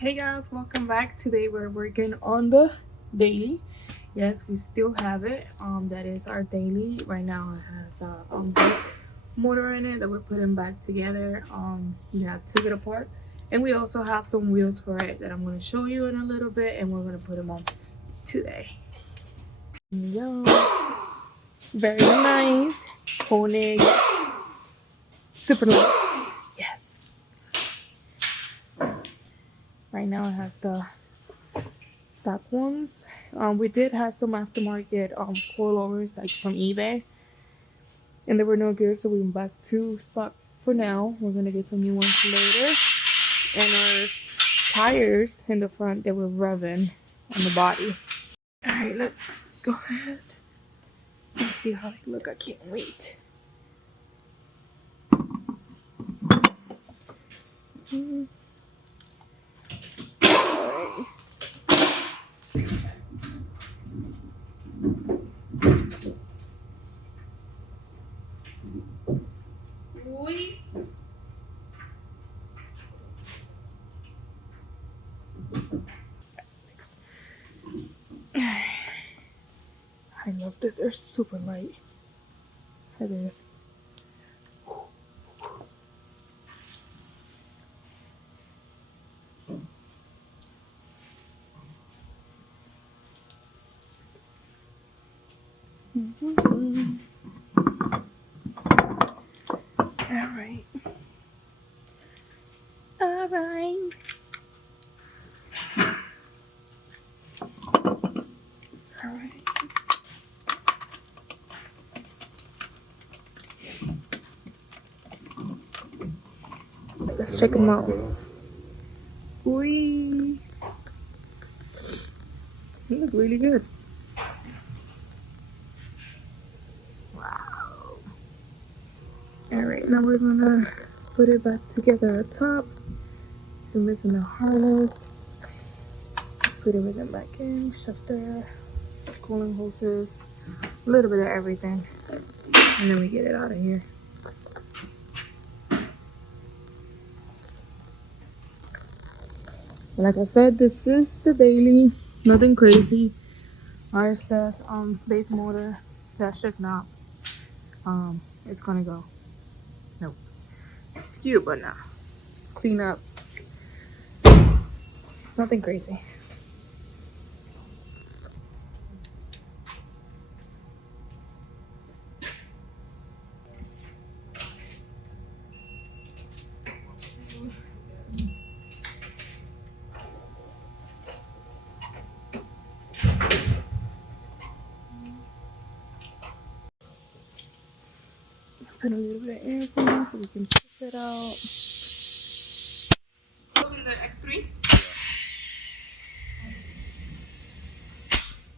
Hey guys, welcome back. Today we're working on the daily. Yes, we still have it. That is our daily. Right now it has this motor in it that we're putting back together. We have took it apart, and we also have some wheels for it that I'm going to show you in a little bit, and we're going to put them on today. Yeah, very nice. Pony, super light. Yes. Right now it has the stock ones. We did have some aftermarket coilovers like from eBay, and they were no good, so we went back to stock for now. We're gonna get some new ones later. And our tires in the front, they were revving on the body. All right, let's go ahead and see how they look. I can't wait. All right. I love this. They're super light. Look at this. All right. All right. All right. Let's check them out. Wee. They look really good. Wow. Alright, now we're gonna put it back together at top. So missing the harness. Put everything back in. Shifter, cooling hoses, a little bit of everything. And then we get it out of here. Like I said, this is the daily, nothing crazy. Ours says base motor, that shift knob. It's gonna go. Nope. Skew but now. Clean up. Nothing crazy. Put a little bit of air in so we can push it out. In the X3?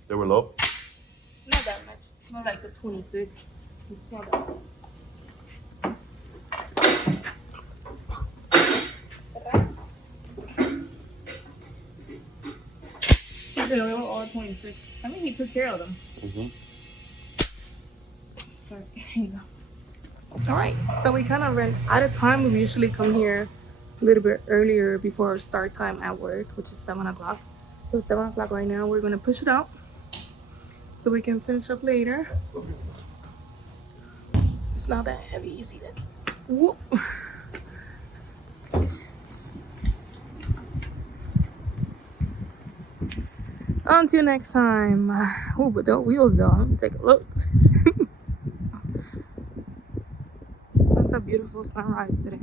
They were low? Not that much. Not like the 26. It's not that much. They were all 26. I mean, he took care of them. But, here you go. Alright, so we kind of ran out of time. We usually come here a little bit earlier before our start time at work, which is 7 o'clock. So it's 7 o'clock right now. We're going to push it out so we can finish up later. It's not that heavy. You see that? Whoop. Until next time. Oh, but the wheels though. Let me take a look. That's a beautiful sunrise today.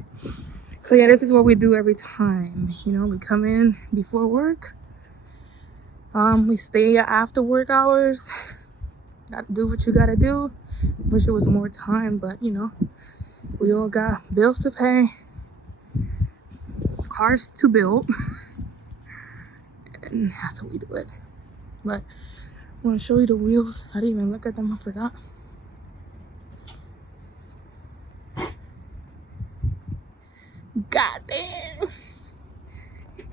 So yeah, this is what we do every time. You know, we come in before work. We stay after work hours. Gotta do what you gotta do. Wish it was more time, but you know, we all got bills to pay, cars to build, and that's how we do it. But I want to show you the wheels. I didn't even look at them. I forgot. God damn.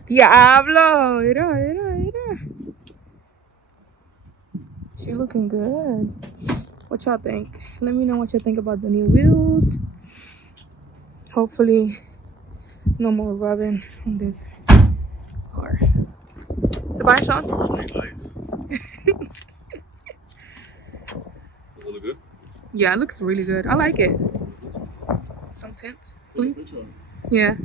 Diablo. Mira. She looking good. What y'all think? Let me know what you think about the new wheels. Hopefully no more rubbing on this car. Say bye, Sean. Nice. Does it look good? Yeah, it looks really good. I like it. Some tints, please. Yeah.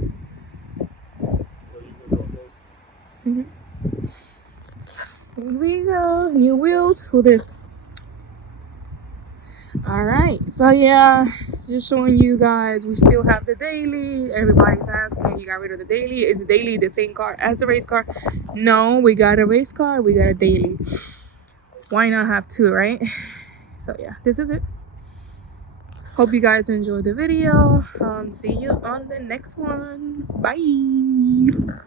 Mhm. Here we go. New wheels. Who this? All right. So yeah, just showing you guys. We still have the daily. Everybody's asking, you got rid of the daily? Is the daily the same car as the race car? No, we got a race car. We got a daily. Why not have two, right? So yeah, this is it. Hope you guys enjoyed the video. See you on the next one. Bye.